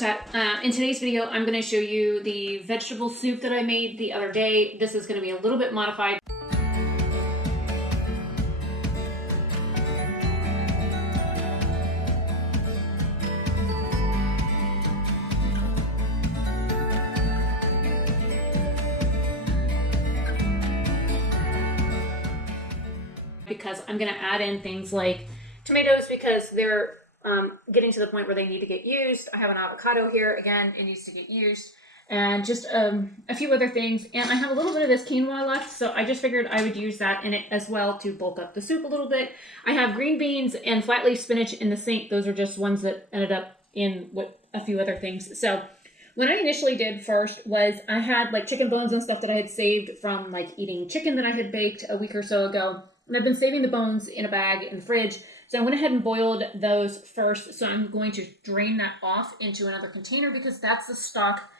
Oberstadt. In today's video, I'm going to show you the vegetable soup that I made the other day. This is going to be a little bit modified. Because I'm going to add in things like tomatoes because they're getting to the point where they need to get used. I have an avocado here, again, it needs to get used, and just a few other things. And I have a little bit of this quinoa left, so I just figured I would use that in it as well to bulk up the soup a little bit. I have green beans and flat leaf spinach in the sink. Those are just ones that ended up in with a few other things. So what I initially did first was I had like chicken bones and stuff that I had saved from like eating chicken that I had baked a week or so ago. And I've been saving the bones in a bag in the fridge. So I went ahead and boiled those first. So I'm going to drain that off into another container because that's the stock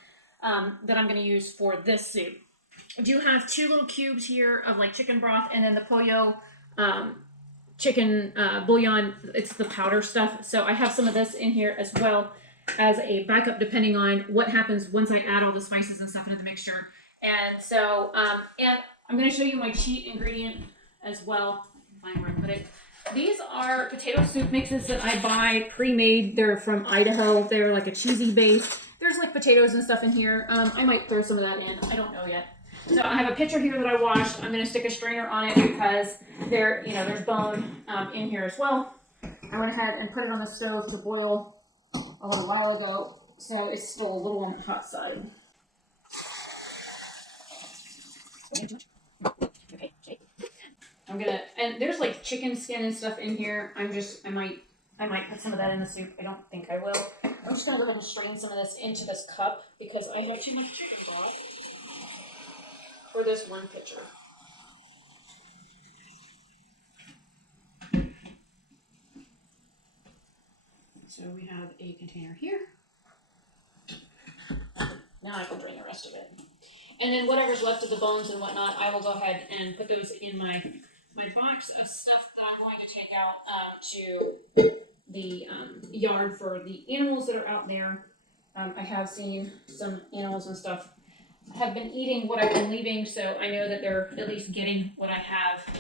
that I'm going to use for this soup. I do have two little cubes here of like chicken broth and then the Polo chicken bouillon. It's the powder stuff. So I have some of this in here as well as a backup depending on what happens once I add all the spices and stuff into the mixture. And so, and I'm going to show you my cheat ingredient as well. Find where I put it. These are potato soup mixes that I buy pre-made. They're from Idaho. They're like a cheesy base. There's like potatoes and stuff in here. I might throw some of that in. I don't know yet. So I have a pitcher here that I washed. I'm going to stick a strainer on it because there, there's bone in here as well. I went ahead and put it on the stove to boil a little while ago, so it's still a little on the hot side. Okay. I'm gonna, and there's like chicken skin and stuff in here. I might put some of that in the soup. I don't think I will. I'm just gonna go ahead and strain some of this into this cup because I have too much chicken broth for this one pitcher. So we have a container here. Now I can drain the rest of it. And then whatever's left of the bones and whatnot, I will go ahead and put those in my box of stuff that I'm going to take out to the yard for the animals that are out there. I have seen some animals and stuff have been eating what I've been leaving, so I know that they're at least getting what I have. So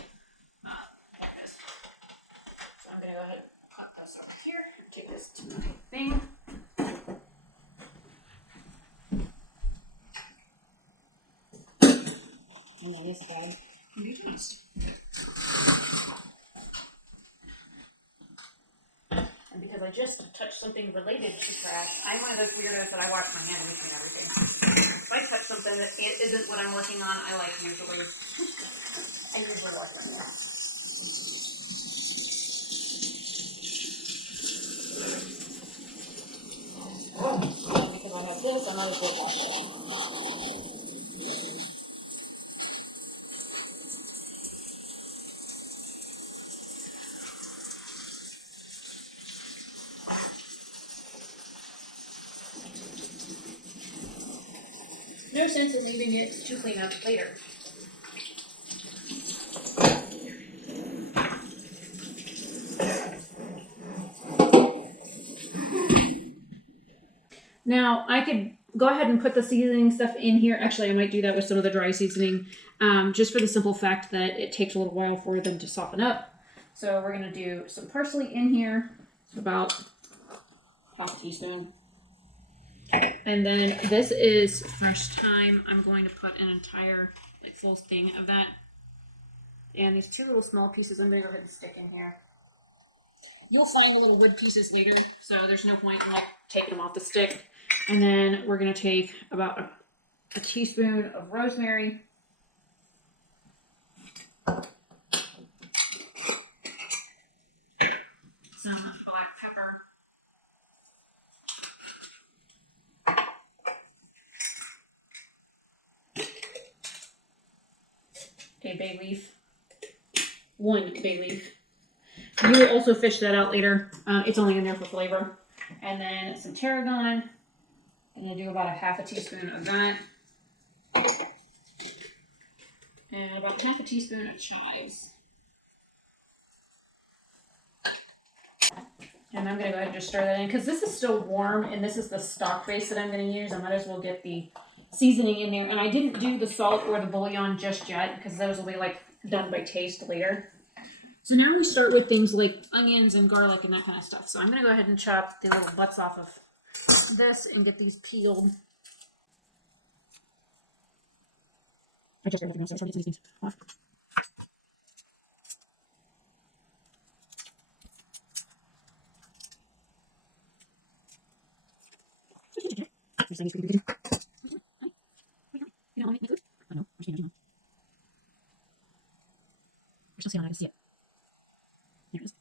I'm going to go ahead and pop this over here and take this to my thing. And then this bag can be tossed. And because I just touched something related to trash, I'm one of those weirdos that I wash my hand in between everything. If I touch something that isn't what I'm working on, I usually wash my hand. Because I have this, I might as well wash it. No sense in leaving it to clean up later. Now, I could go ahead and put the seasoning stuff in here. Actually, I might do that with some of the dry seasoning, just for the simple fact that it takes a little while for them to soften up. So we're going to do some parsley in here. It's about half a teaspoon. And then this is fresh thyme. I'm going to put an entire full thing of that. And these two little small pieces I'm going to go ahead and stick in here. You'll find the little wood pieces later, so there's no point in taking them off the stick. And then we're going to take about a teaspoon of rosemary. Some black pepper. A bay leaf. One bay leaf. You will also fish that out later. It's only in there for flavor. And then some tarragon. I'm going to do about a half a teaspoon of that. And about half a teaspoon of chives. And I'm going to go ahead and just stir that in because this is still warm and this is the stock base that I'm going to use. I might as well get the seasoning in there. And I didn't do the salt or the bouillon just yet because those will be like done by taste later. So now we start with things like onions and garlic and that kind of stuff. So I'm going to go ahead and chop the little butts off of this and get these peeled. I just everything else. So I'll get these things off. We're still seeing it. I can see it. There it is.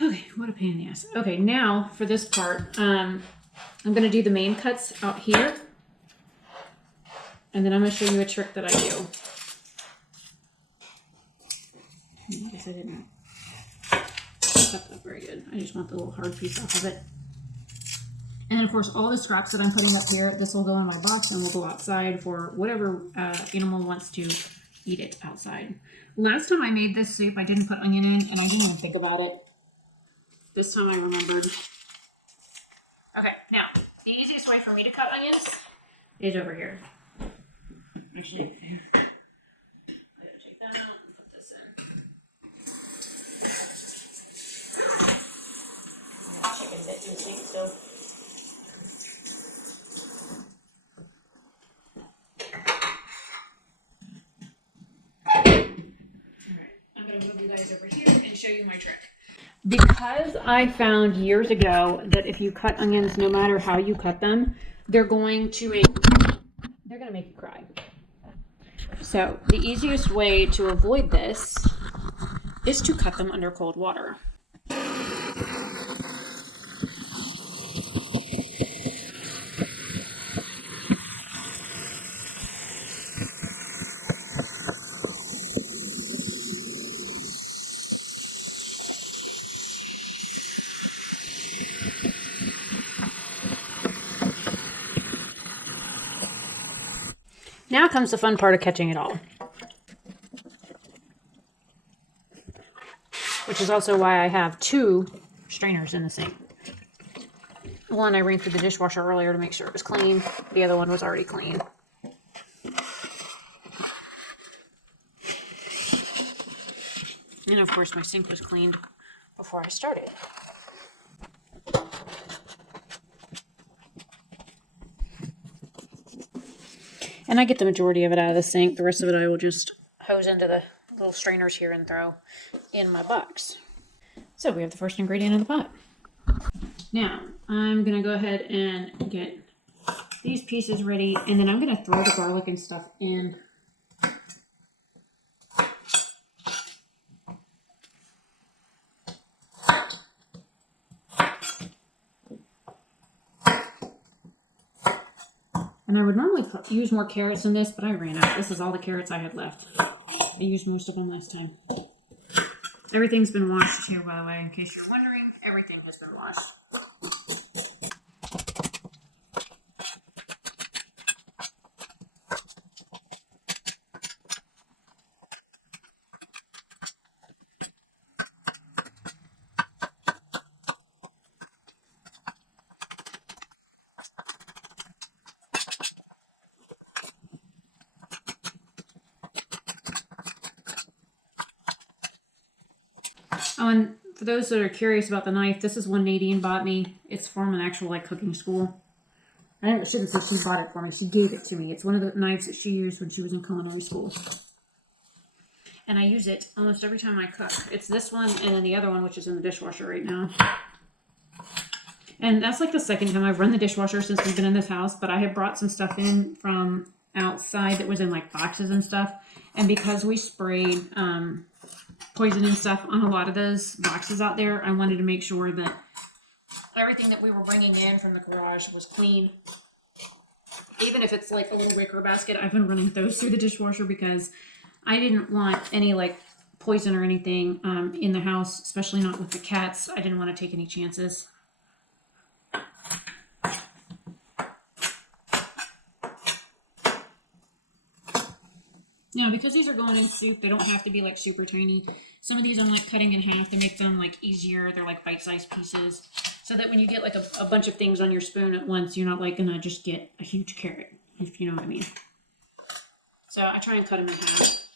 Okay, what a pain in the ass. Okay, now for this part, I'm going to do the main cuts out here. And then I'm going to show you a trick that I do. I guess I didn't cut that very good. I just want the little hard piece off of it. And then, of course, all the scraps that I'm putting up here, this will go in my box and will go outside for whatever animal wants to eat it outside. Last time I made this soup, I didn't put onion in, and I didn't even think about it. This time I remembered. Okay, now, the easiest way for me to cut onions is over here. Actually, I gotta take that out and put this in. Chicken bit too sweet still. Move you guys over here and show you my trick. Because I found years ago that if you cut onions, no matter how you cut them, they're going to make you cry. So the easiest way to avoid this is to cut them under cold water. Now comes the fun part of catching it all. Which is also why I have 2 strainers in the sink. One I ran through the dishwasher earlier to make sure it was clean. The other one was already clean. And of course my sink was cleaned before I started. And I get the majority of it out of the sink. The rest of it I will just hose into the little strainers here and throw in my box. So we have the first ingredient in the pot. Now, I'm going to go ahead and get these pieces ready, and then I'm going to throw the garlic and stuff in. And I would normally use more carrots in this, but I ran out. This is all the carrots I had left. I used most of them last time. Everything's been washed too, by the way, in case you're wondering. Everything has been washed. Oh, and for those that are curious about the knife, this is one Nadine bought me. It's from an actual like cooking school. I shouldn't say she bought it for me. She gave it to me. It's one of the knives that she used when she was in culinary school. And I use it almost every time I cook. It's this one and then the other one, which is in the dishwasher right now. And that's like the second time I've run the dishwasher since we've been in this house. But I had brought some stuff in from outside that was in like boxes and stuff. And because we sprayed poison and stuff on a lot of those boxes out there, I wanted to make sure that everything that we were bringing in from the garage was clean. Even if it's like a little wicker basket, I've been running those through the dishwasher because I didn't want any like poison or anything in the house, especially not with the cats. I didn't want to take any chances. Now, because these are going in soup, they don't have to be like super tiny. Some of these I'm like cutting in half to make them like easier. They're like bite-sized pieces. So that when you get like a bunch of things on your spoon at once, you're not like gonna just get a huge carrot, if you know what I mean. So I try and cut them in half.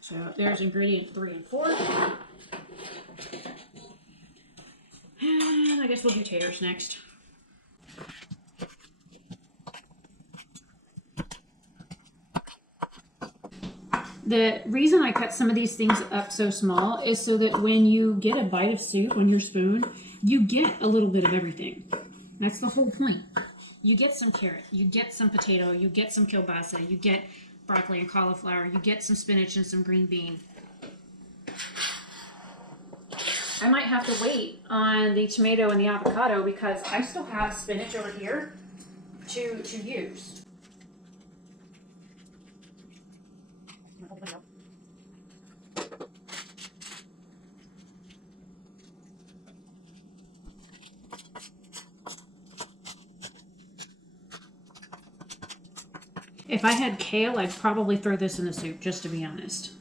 So there's ingredient 3 and 4. And I guess we'll do taters next. The reason I cut some of these things up so small is so that when you get a bite of soup on your spoon, you get a little bit of everything. That's the whole point. You get some carrot, you get some potato, you get some kielbasa, you get broccoli and cauliflower, you get some spinach and some green bean. I might have to wait on the tomato and the avocado because I still have spinach over here to use. If I had kale, I'd probably throw this in the soup, just to be honest.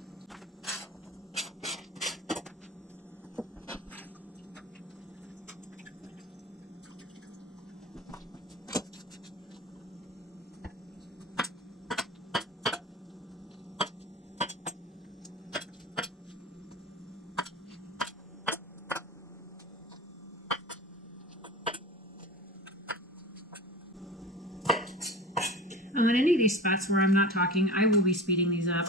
On any of these spots where I'm not talking, I will be speeding these up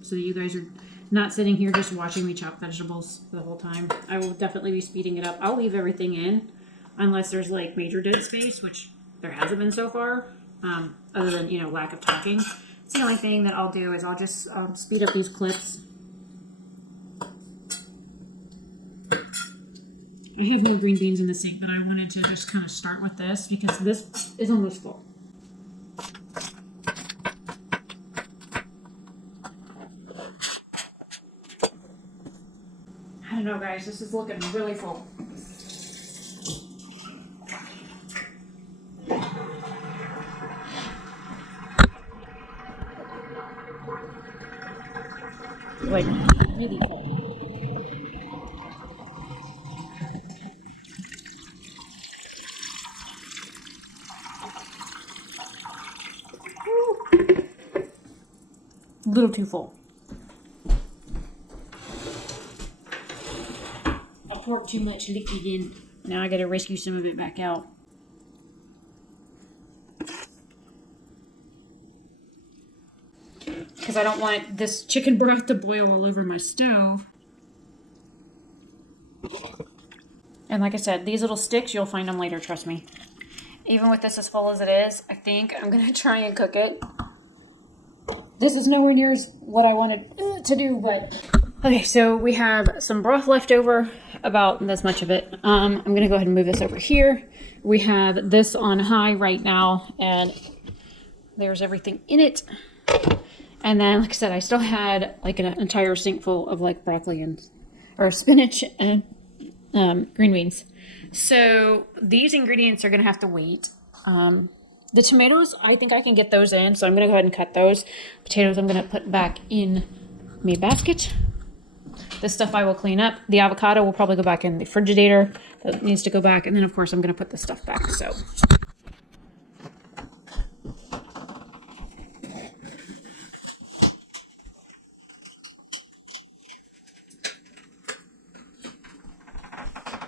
so that you guys are not sitting here just watching me chop vegetables the whole time. I will definitely be speeding it up. I'll leave everything in unless there's like major dead space, which there hasn't been so far, other than, you know, lack of talking. It's the only thing that I'll do is I'll just speed up these clips. I have more green beans in the sink, but I wanted to just kind of start with this because this is almost full. I don't know, guys, this is looking really full. Like, really full. A little too full. I poured too much liquid in. Now I gotta rescue some of it back out. Because I don't want this chicken broth to boil all over my stove. And like I said, these little sticks, you'll find them later, trust me. Even with this as full as it is, I think I'm gonna try and cook it. This is nowhere near what I wanted to do, but... Okay, so we have some broth left over, about this much of it. I'm gonna go ahead and move this over here. We have this on high right now, and there's everything in it. And then, like I said, I still had like an entire sink full of like broccoli and, or spinach and green beans. So these ingredients are gonna have to wait. The tomatoes, I think I can get those in, so I'm gonna go ahead and cut those. Potatoes I'm gonna put back in my basket. This stuff I will clean up. The avocado will probably go back in the Frigidator. That needs to go back, and then of course I'm gonna put this stuff back, so.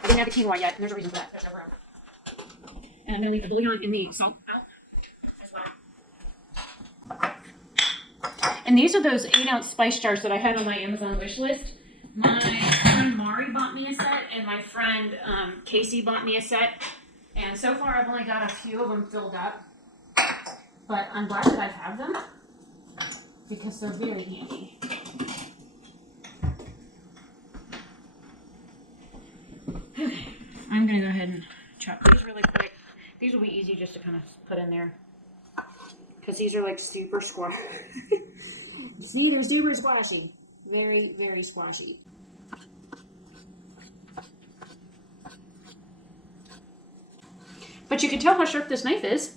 I didn't have the quinoa yet, and there's a reason for that. There's no room. And I'm gonna leave the bouillon and the salt out as well. And these are those 8-ounce spice jars that I had on my Amazon wish list. My friend Mari bought me a set, and my friend Casey bought me a set. And so far I've only got a few of them filled up. But I'm glad that I have them because they're very handy. Okay, I'm gonna go ahead and chop these really quick. These will be easy just to kind of put in there because these are like super squashy. See, they're super squashy. Very, very squashy. But you can tell how sharp this knife is.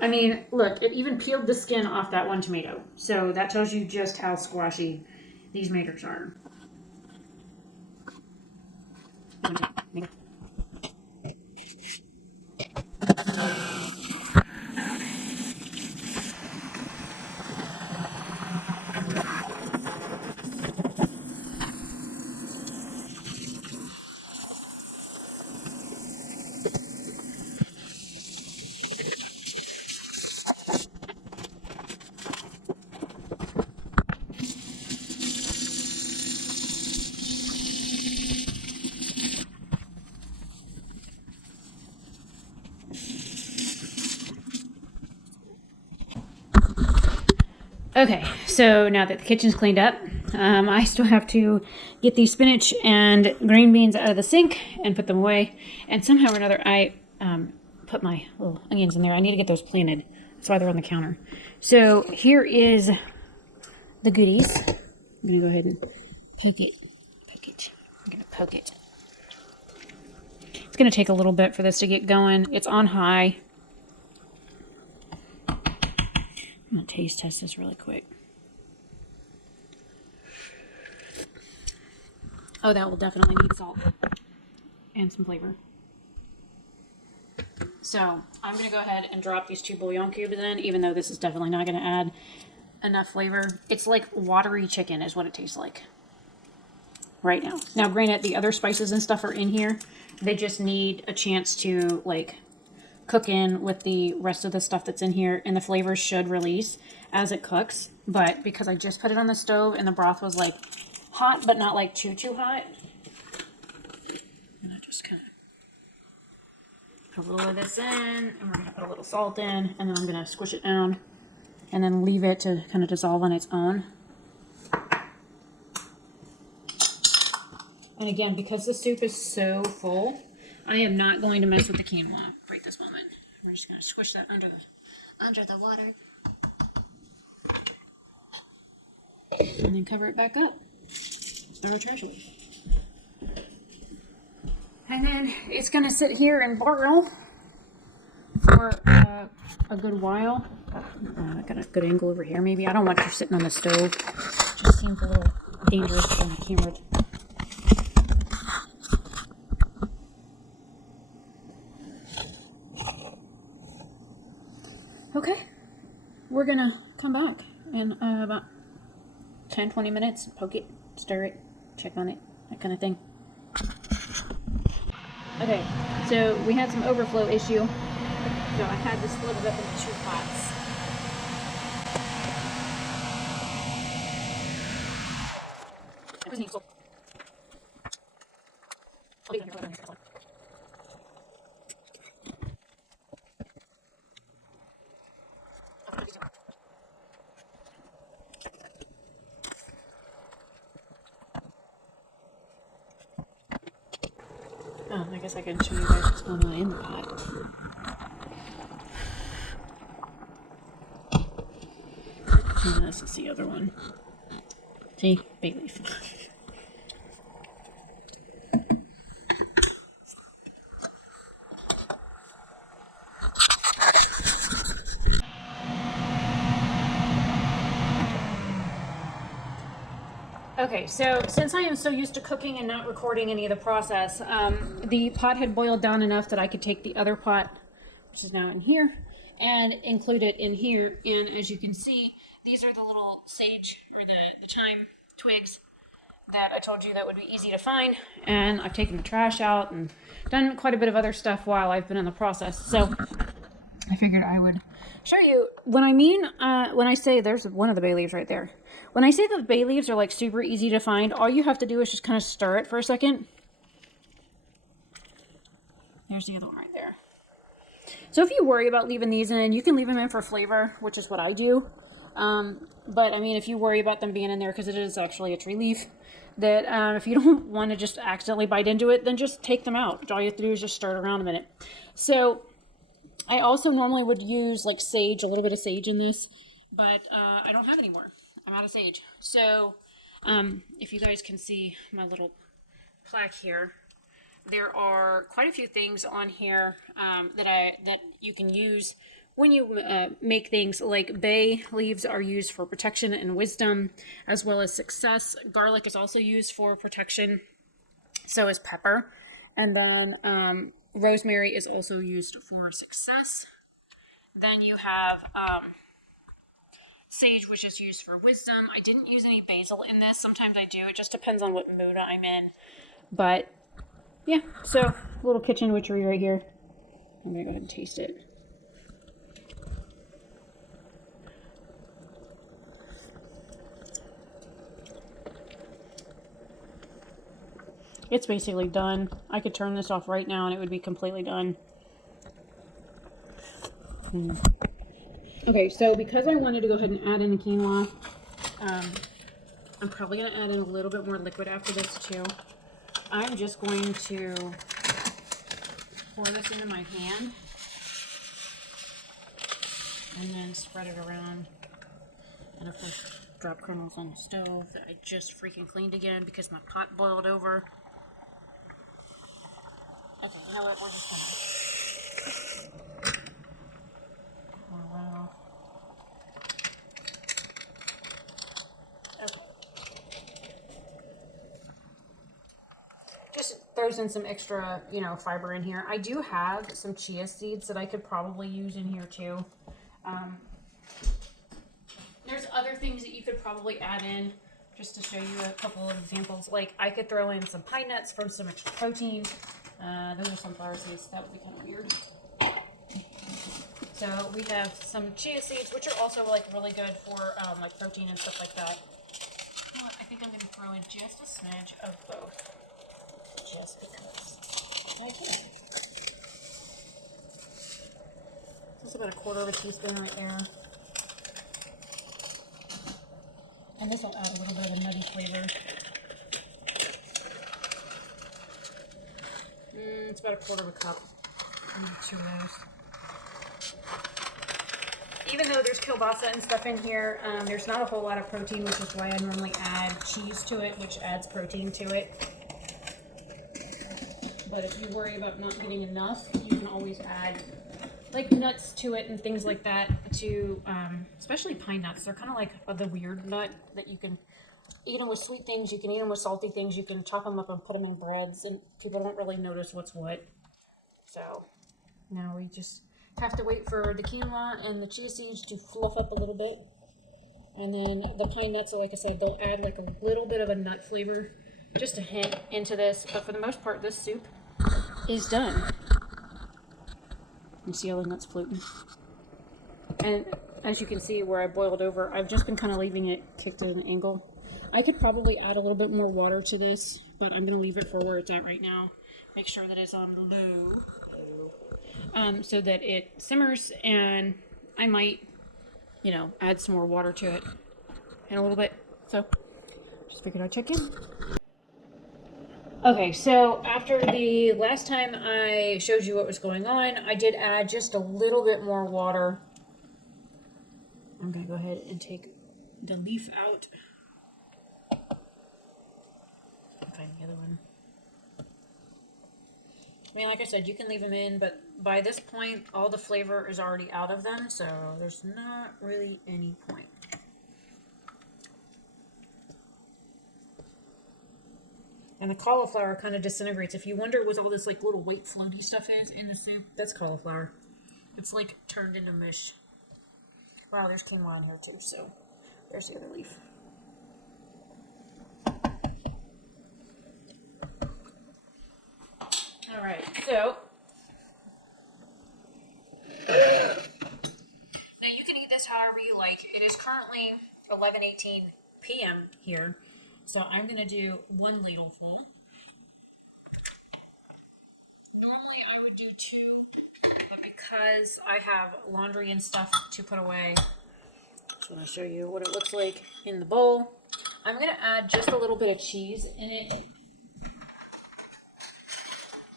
I mean, look, it even peeled the skin off that one tomato. So that tells you just how squashy these tomatoes are. Okay, so now that the kitchen's cleaned up, I still have to get these spinach and green beans out of the sink and put them away. And somehow or another, I put my little onions in there. I need to get those planted. That's why they're on the counter. So here is the goodies. I'm going to go ahead and poke it. Poke it. I'm going to poke it. It's going to take a little bit for this to get going. It's on high. I'm going to taste test this really quick. Oh, that will definitely need salt and some flavor. So I'm going to go ahead and drop these 2 bouillon cubes in, even though this is definitely not going to add enough flavor. It's like watery chicken is what it tastes like right now. Now, granted, the other spices and stuff are in here. They just need a chance to like cook in with the rest of the stuff that's in here, and the flavors should release as it cooks. But because I just put it on the stove and the broth was like hot, but not like too hot, and I just kind of put a little of this in, and we're gonna put a little salt in, and then I'm gonna squish it down and then leave it to kind of dissolve on its own. And again, because the soup is so full, I am not going to mess with the quinoa right this moment. We're just going to squish that under the water. And then cover it back up. Our trash away. And then it's going to sit here and boil for a good while. I got a good angle over here maybe. I don't want you sitting on the stove. It just seems a little dangerous on the camera. Okay, we're gonna come back in about 10-20 minutes, poke it, stir it, check on it, that kind of thing. Okay, so we had some overflow issue, so I had to split it up into 2 pots. It was useful. Oh, I guess I can show you guys what's going on in the pot. And this is the other one. See? Bay leaf. Okay, so since I am so used to cooking and not recording any of the process, the pot had boiled down enough that I could take the other pot, which is now in here, and include it in here. And as you can see, these are the little sage or the thyme twigs that I told you that would be easy to find. And I've taken the trash out and done quite a bit of other stuff while I've been in the process. So I figured I would show you what I mean when I say there's one of the bay leaves right there. When I say the bay leaves are like super easy to find, all you have to do is just kind of stir it for a second. There's the other one right there. So if you worry about leaving these in, you can leave them in for flavor, which is what I do. But I mean, if you worry about them being in there because it is actually a tree leaf, that if you don't want to just accidentally bite into it, then just take them out. All you have to do is just stir it around a minute. So I also normally would use like sage, a little bit of sage in this, but I don't have any more. I'm out of sage. So if you guys can see my little plaque here, there are quite a few things on here that you can use when you make things like bay leaves are used for protection and wisdom, as well as success. Garlic is also used for protection. So is pepper. And then rosemary is also used for success. Then you have sage, which is used for wisdom. I didn't use any basil in this. Sometimes I do. It just depends on what mood I'm in. But yeah, so little kitchen witchery right here. I'm going to go ahead and taste it. It's basically done. I could turn this off right now and it would be completely done. Okay, so because I wanted to go ahead and add in the quinoa, I'm probably going to add in a little bit more liquid after this too. I'm just going to pour this into my hand and then spread it around. And of course, drop kernels on the stove that I just freaking cleaned again because my pot boiled over. Okay, you know what? We're just gonna. Oh, wow. Okay. Just throws in some extra, fiber in here. I do have some chia seeds that I could probably use in here too. There's other things that you could probably add in, just to show you a couple of examples. Like I could throw in some pine nuts for some extra protein. Those are sunflower seeds. That would be kind of weird. So we have some chia seeds, which are also like really good for like protein and stuff like that. You know what? I think I'm going to throw in just a smidge of both, just because I can. This is about 1/4 teaspoon right there. And this will add a little bit of a nutty flavor. It's about 1/4 cup. I need 2 of those. Even though there's kielbasa and stuff in here, there's not a whole lot of protein, which is why I normally add cheese to it, which adds protein to it. But if you worry about not getting enough, you can always add like nuts to it and things like that to, especially pine nuts. They're kind of like the weird nut that you can eat them with sweet things. You can eat them with salty things. You can chop them up and put them in breads, and people don't really notice what's what. So now we just have to wait for the quinoa and the chia seeds to fluff up a little bit. And then the pine nuts, so like I said, they'll add like a little bit of a nut flavor, just a hint into this. But for the most part, this soup is done. You see all the nuts floating. And as you can see where I boiled over, I've just been kind of leaving it kicked at an angle. I could probably add a little bit more water to this, but I'm going to leave it for where it's at right now. Make sure that it's on low. So that it simmers, and I might, add some more water to it in a little bit. So just figured I'd check in. Okay, so after the last time I showed you what was going on, I did add just a little bit more water. I'm going to go ahead and take the leaf out. Find the other one. I mean, like I said, you can leave them in, but by this point, all the flavor is already out of them, so there's not really any point. And the cauliflower kind of disintegrates. If you wonder what all this like little white floaty stuff is in the soup, that's cauliflower. It's like turned into mush. Wow, there's quinoa in here too, so there's the other leaf. All right, so now you can eat this however you like. It is currently 11:18 p.m. here, so I'm going to do 1 ladleful. Normally I would do 2, but because I have laundry and stuff to put away, I just want to show you what it looks like in the bowl. I'm going to add just a little bit of cheese in it.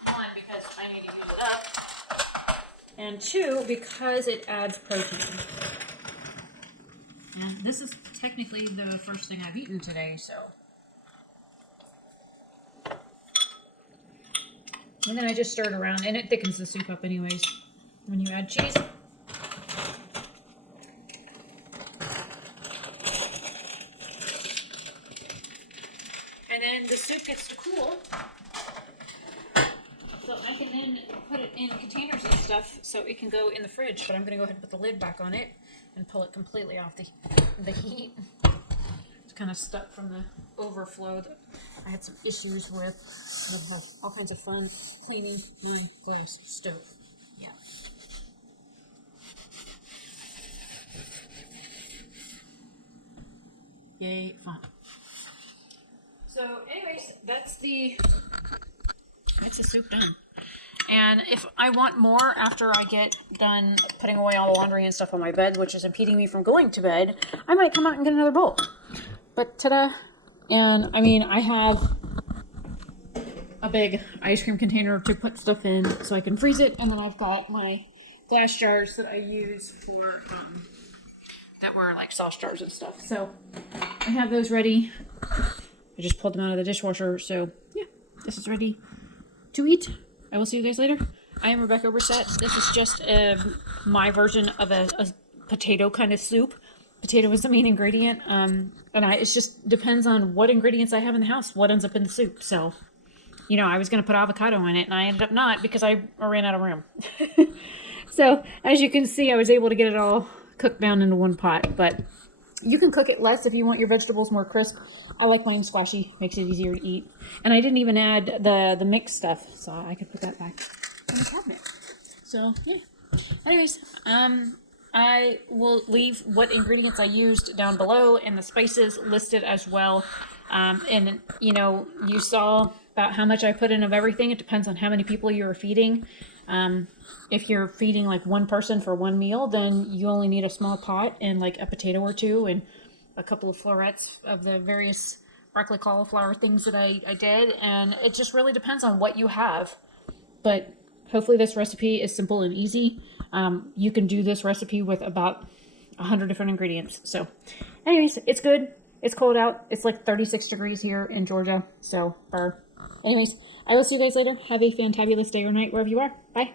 1, because I need to use it up. And 2, because it adds protein. And this is technically the first thing I've eaten today, so. And then I just stir it around, and it thickens the soup up anyways when you add cheese. then the soup gets to cool. So I can then put it in containers and stuff so it can go in the fridge. But I'm going to go ahead and put the lid back on it and pull it completely off the heat. It's kind of stuck from the overflow that I had some issues with. I've had all kinds of fun cleaning my glass stove. Yeah. Yay, fun. So anyways, that's the soup done. And if I want more after I get done putting away all the laundry and stuff on my bed, which is impeding me from going to bed, I might come out and get another bowl. But ta-da! And I mean, I have a big ice cream container to put stuff in so I can freeze it. And then I've got my glass jars that I use for, that were like sauce jars and stuff. So I have those ready. I just pulled them out of the dishwasher. So yeah, this is ready to eat. I will see you guys later. I am Rebecca Oberstadt. This is just my version of a potato kind of soup. Potato is the main ingredient. And it just depends on what ingredients I have in the house, what ends up in the soup. So, you know, I was going to put avocado in it and I ended up not because I ran out of room. So as you can see, I was able to get it all cooked down into one pot, but you can cook it less if you want your vegetables more crisp. I like mine squashy, makes it easier to eat. And I didn't even add the mixed stuff, so I could put that back in the cabinet. So yeah. Anyways, I will leave what ingredients I used down below and the spices listed as well. And you know, you saw about how much I put in of everything. It depends on how many people you're feeding. If you're feeding like one person for one meal, then you only need a small pot and like a potato or two and a couple of florets of the various broccoli cauliflower things that I did. And it just really depends on what you have. But hopefully this recipe is simple and easy. You can do this recipe with about 100 different ingredients. So anyways, it's good. It's cold out. It's like 36 degrees here in Georgia. So, anyways, I will see you guys later. Have a fantabulous day or night wherever you are. Bye.